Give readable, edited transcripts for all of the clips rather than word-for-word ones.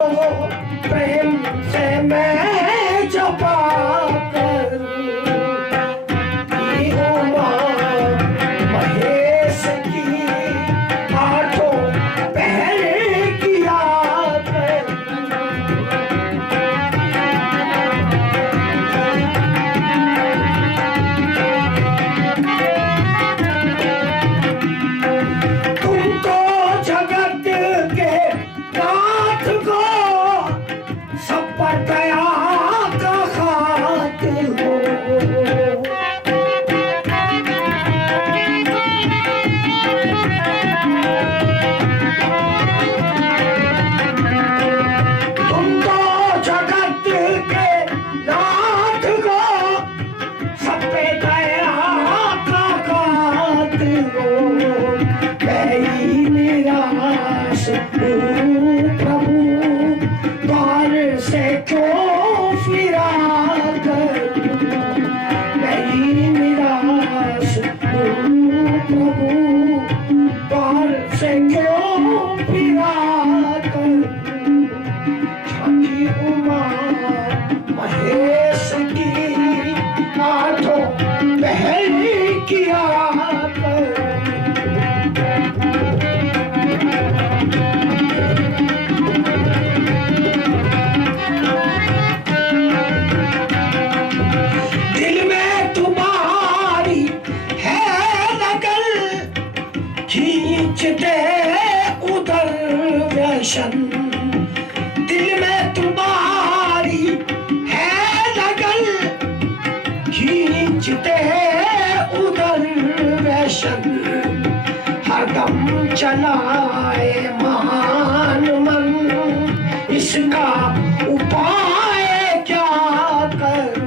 प्रेम से मैं जपा करूं की उमा महेश की आठों पहर किया तुमको जगत के नाथ को सब पर दया का खातिर हो। तुमको जगत के नाथ को सब पे दया का खातिर हो। मैं निराश हूँ प्रभु द्वार से क्यों फिरा करूं। मैं निराश हूँ प्रभु द्वार से क्यों फिरा करूं। झांकी उमा महेश की आठों पहर किया करूं। खींचते उधर व्यसन दिल में तुम्हारी है लगन। खींचते उधर व्यसन हरदम चलाए महान मन। इसका उपाय क्या करूं।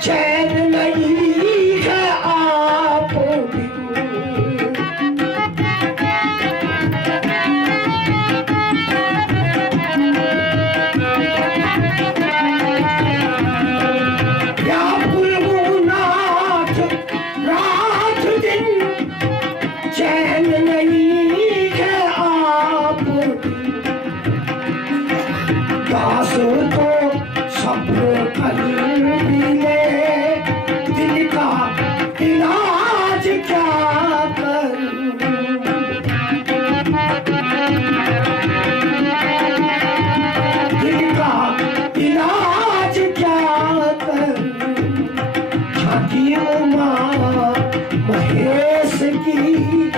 चैन नहीं है आप व्याकुल हूँ नाथ रात दिन। चैन नहीं है आप दास तो सब्र कर इलाज क्या करूं। दिल का इलाज क्या करूं। झांकी उमा महेश की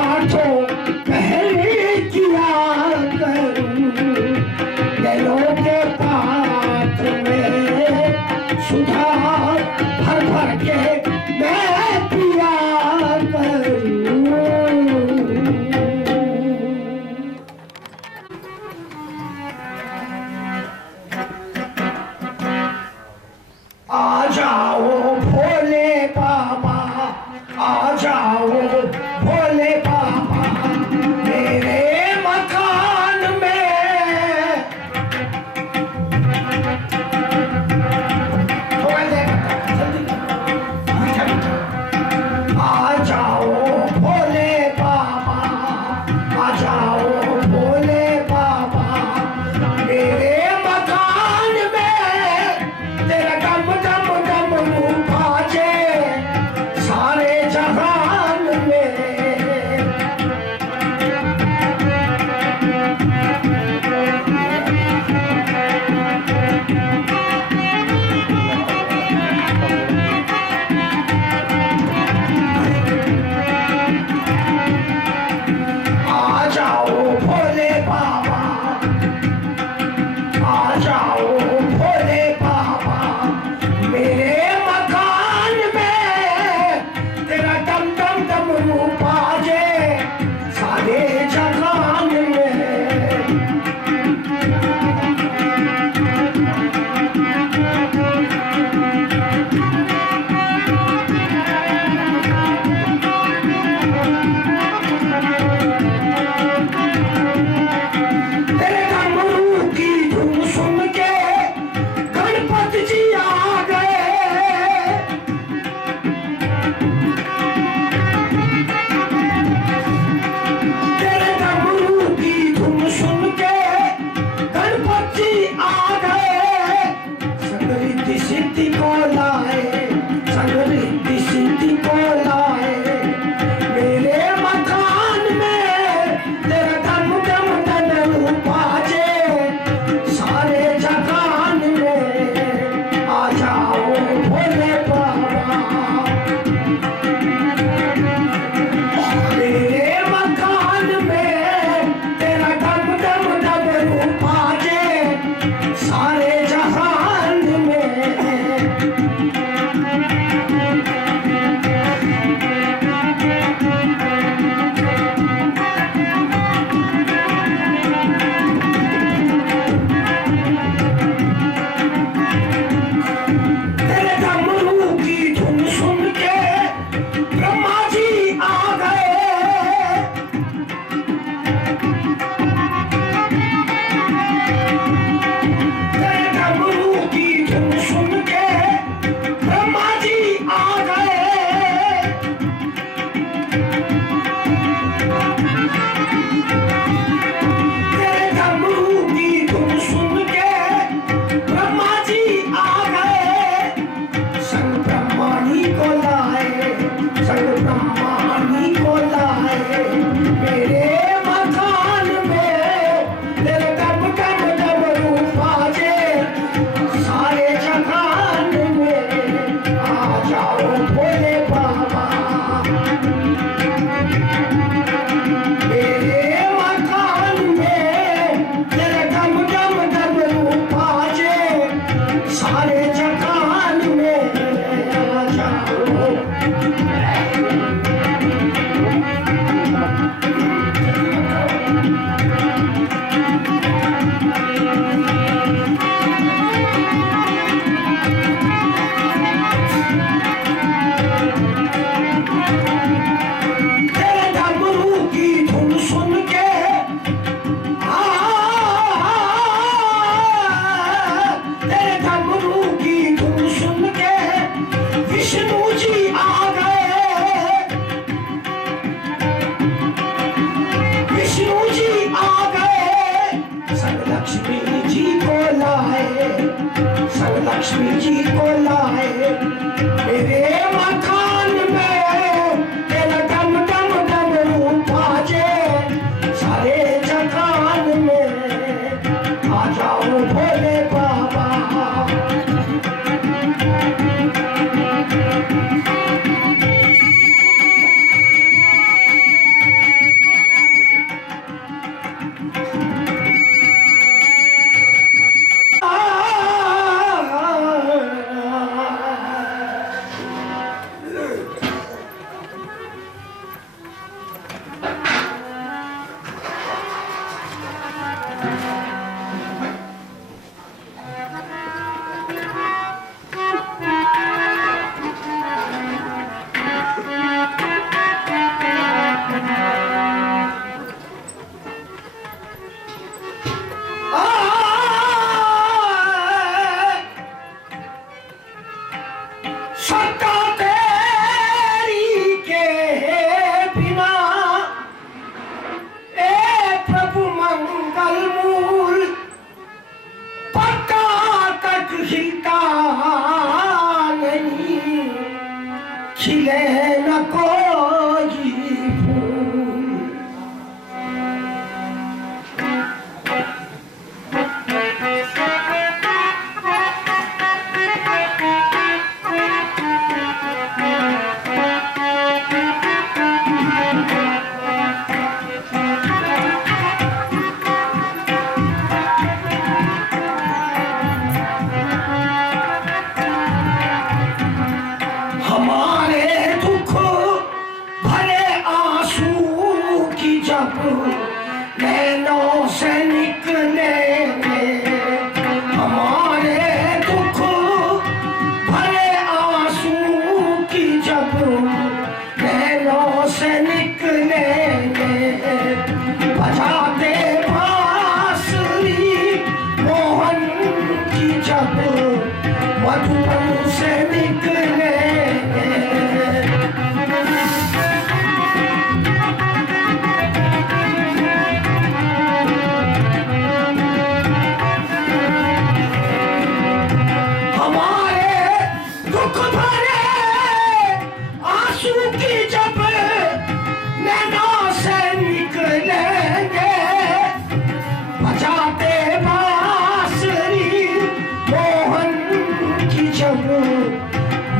आठों पहर किया करूं। गलों के पात्र में सुधा भर भर के मैं पिया करूं। आ जाओ भोले बाबा, आ जाओ भोले बाबा। जब नैनों से निकलेंगे, हमारे दुख भरे आंसू की जब नैनों से निकलेंगे, बजाते बांसुरी मोहन की जब मधुबन से निकलेंगे।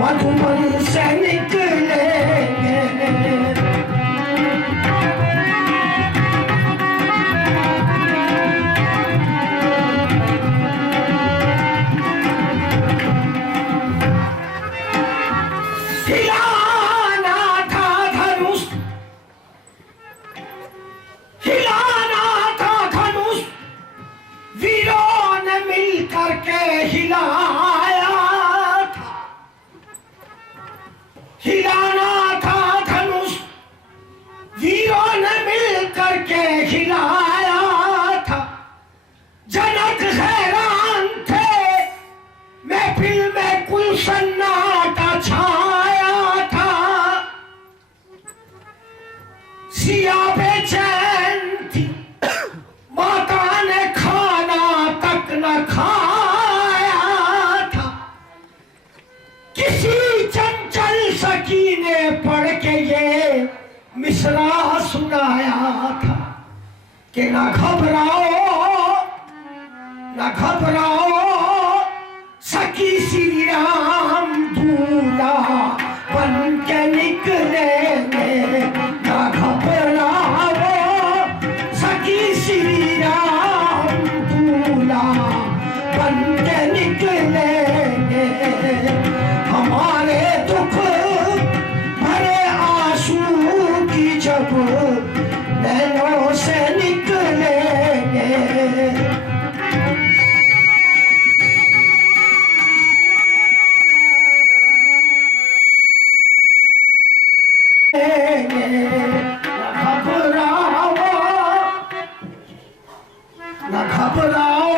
मधुबन से निकलेंगे, हिलाना था धनुष, हिलाना था धनुष, वीरों ने मिल करके हिलाया, हिलाना था धनुष, वीरों ने मिल करके हिलाया था। जनक हैरान थे, महफिल में कुल सन्नाटा छाया था। सिया बेचैन थी, माता ने खाना तक न खाया था। किसी चंचल सखी ने पढ़ के ये मिसरा सुनाया था कि न घबराओ, न घबराओ, सखी श्री राम दूल्हा बन के निकलेंगे। न घबराओ, सखी श्री राम दूल्हा बन के निकलेंगे, हमारे दुख भरे आंसू की जब नैनों से निकलेंगे। न घबराओ,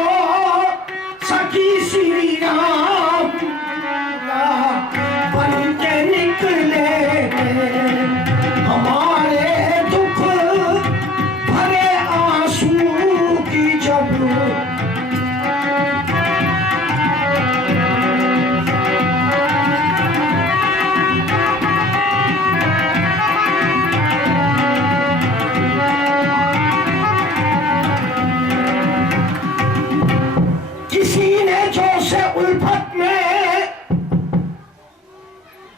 सखी श्री राम बन के निकलेंगे, हमारे दुख भरे आंसू की जब किसी ने जो से उल्फत में,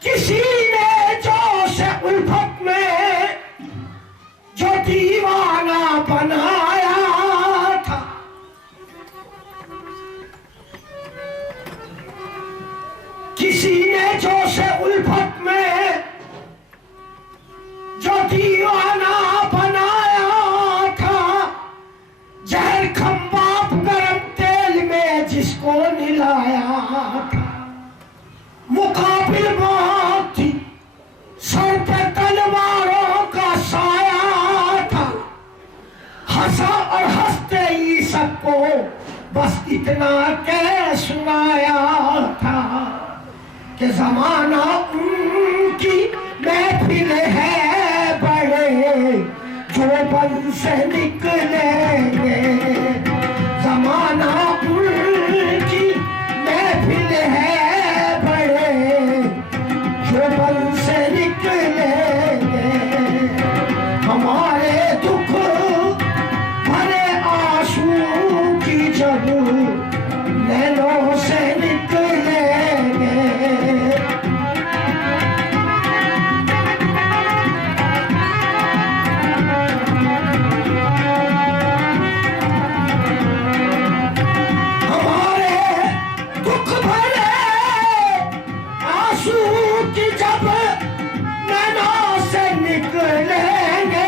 किसी ने जो से उल्फत में जो दीवाना बनाया था, किसी ने जो से उल्फत में जो दीवाना बनाया था, जहर खंबाप गरम तेल में जिसको मिलाया था, मुकाबिल मौत थी, सर पे तलवारों का साया था। हंसा और हंसते ही सबको बस इतना कह सुनाया था कि जमाना उनकी महफिल है बड़े जो बन से निकलेंगे, जमाना उनकी महफिल है बड़े जो बन से निकलेंगे, हमारे दुख भरे आंसू की जब नैनों से निकलेंगे। की जब नैनों से निकलेंगे,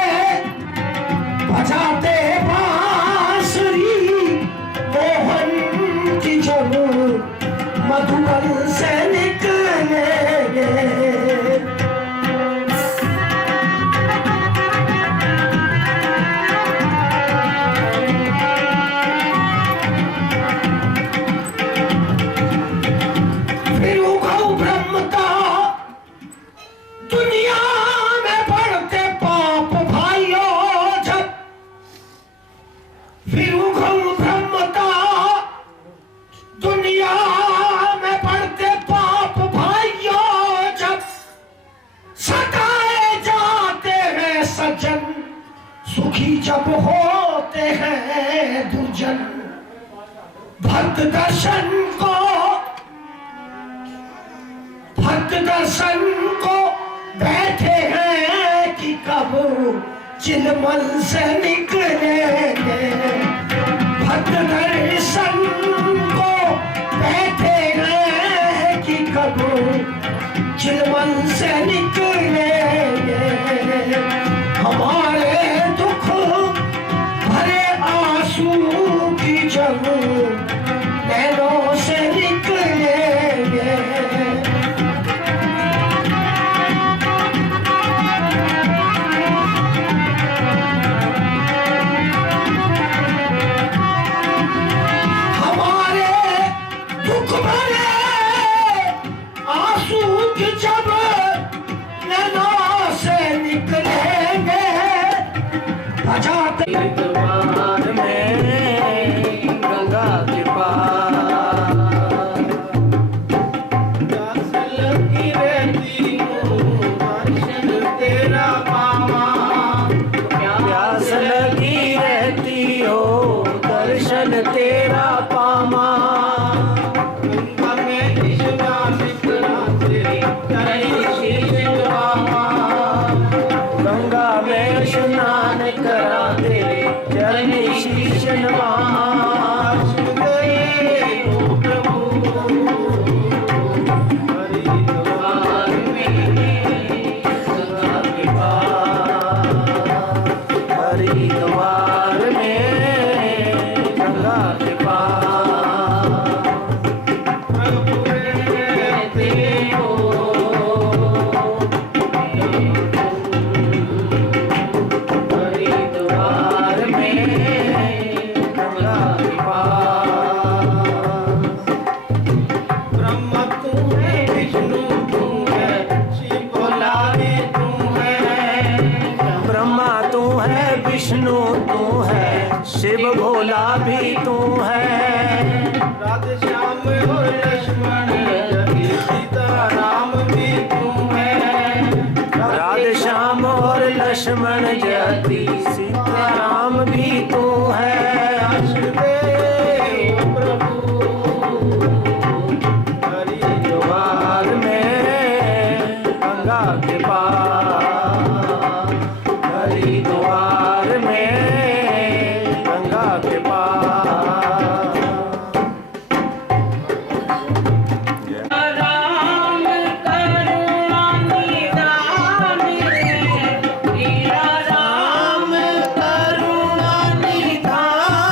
सुखी जब होते हैं दुर्जन भक्त दर्शन को, भक्त दर्शन को बैठे हैं कि कब चिलमल से निकलेंगे। भक्त दर्शन को बैठे हैं कि कब चिलमल से निकलेंगे। हमारे दुख भरे आंसू की जब नैनों से निकलेंगे। हमारे दुख भरे आंसू की जब नैनों से निकलेंगे। बजाते द्वार में गंगा के पार प्यास लगी रहती हो दर्शन तेरा पावा। प्यास लगी रहती हो दर्शन तेरा पावा। गंगा में स्नान करा तेरी चरण शीश नवावा। गंगा में स्नान करा तेरे चरण शीश नवावा। हरिद्वार में गंगा के पार, हरिद्वार में गंगा के पार प्रभु रहते हो। हरिद्वार में गंगा के पार ब्रह्मा तू है विष्णु तू है शिव भोला भी तू है। ब्रह्मा तू है विष्णु तू है शिव भोला भी तू है। राधे श्याम और लक्ष्मण जति सीता राम भी तू है। राधे श्याम और लक्ष्मण जति सीता राम भी तू है। आश्रदेव प्रभु हरिद्वार में गंगा के पार, हरिद्वार में गंगा के पार। राम करुणा निधान रे, तेरा राम करुणा निधान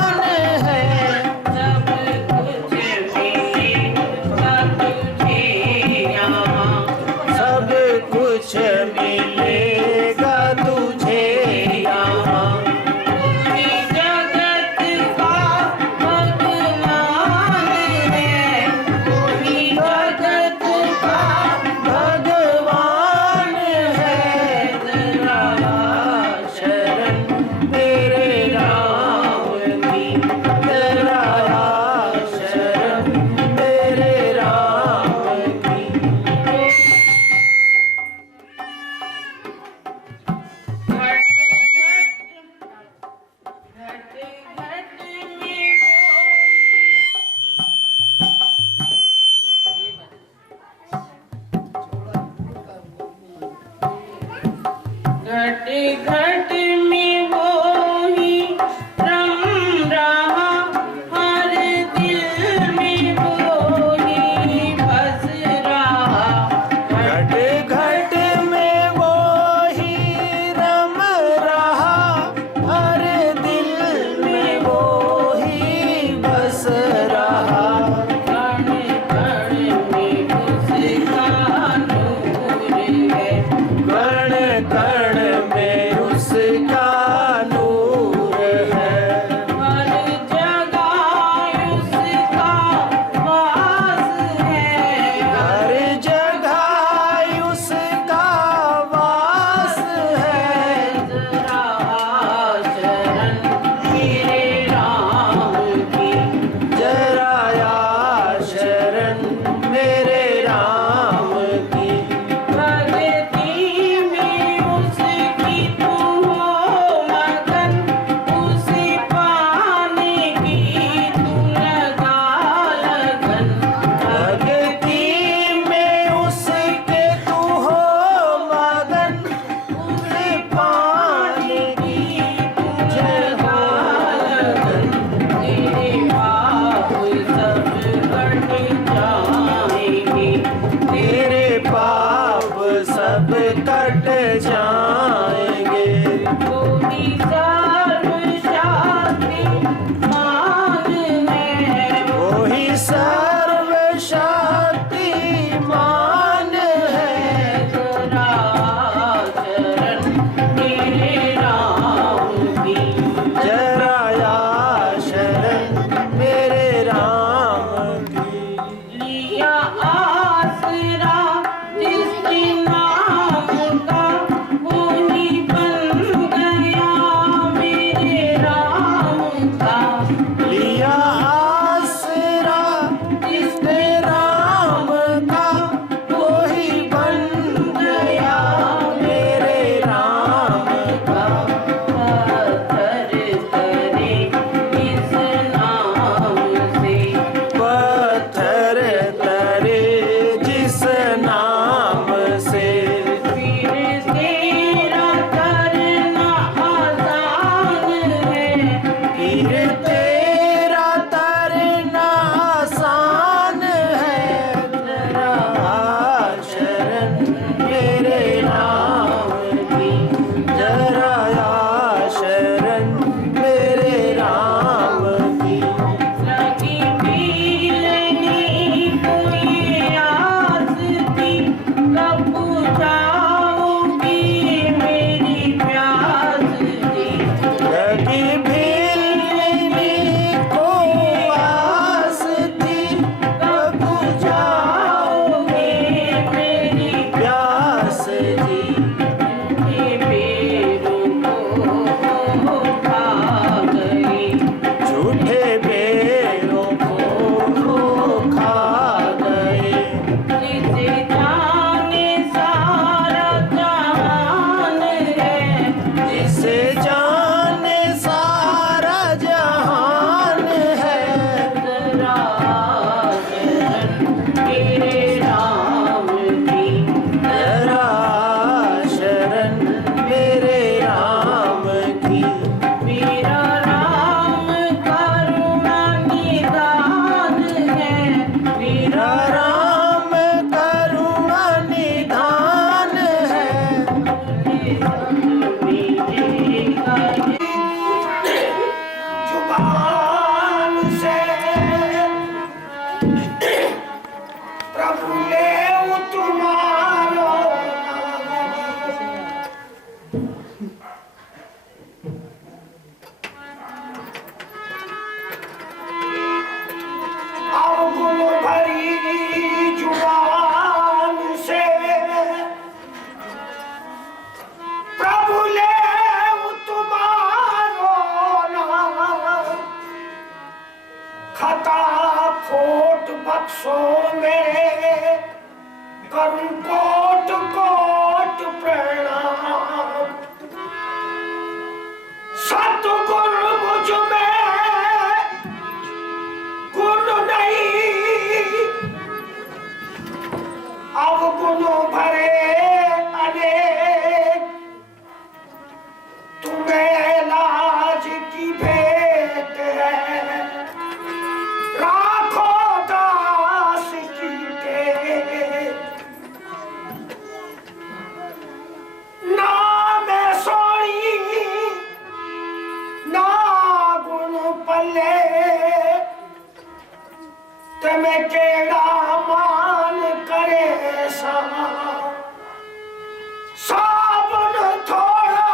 की भेंट है, राखो दास की टेक। ना मैं सोनी ना गुण पल्ले, तमें केड़ा मान करे सा। साबुन थोड़ा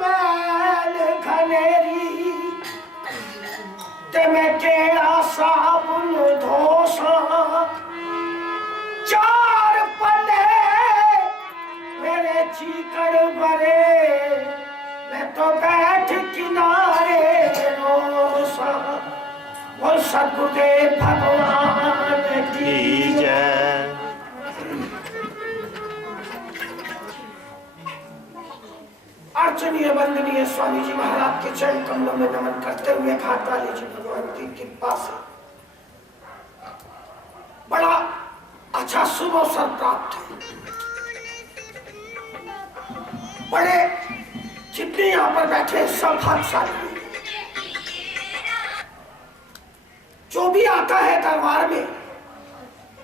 मैल घनेरी, तमें केड़ा साबुन धोसा। चार पल्ले मेरे चीकड़ भरे, मैं तो बैठ किनारे रोसा। वो सतगुरुदेव भगवान की जय। अर्चनीय वंदनीय स्वामी जी महाराज के चरण कमलों में नमन करते हुए घाटाली जी भगवान की कृपा से बड़ा अच्छा शुभ अवसर प्राप्त है। बड़े जितने यहाँ पर बैठे सब भाग्यशाली हैं। जो भी आता है दरबार में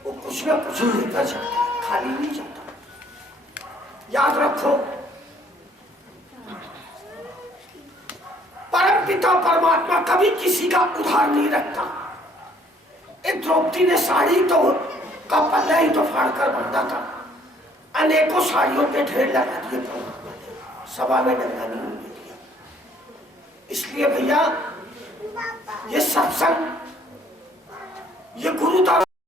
वो कुछ न कुछ लेकर जाता है, खाली नहीं जाता। याद रखो, परम पिता परमात्मा कभी किसी का उधार नहीं रखता। एक द्रौपदी ने साड़ी तो का पल्ला ही तो फाड़ कर बांधा था, अनेकों साड़ियों पे ढेर लगा दिए परमात्मा ने, सभा में डंगा नहीं होने दिया। इसलिए भैया ये सत्संग, ये गुरुद्वारा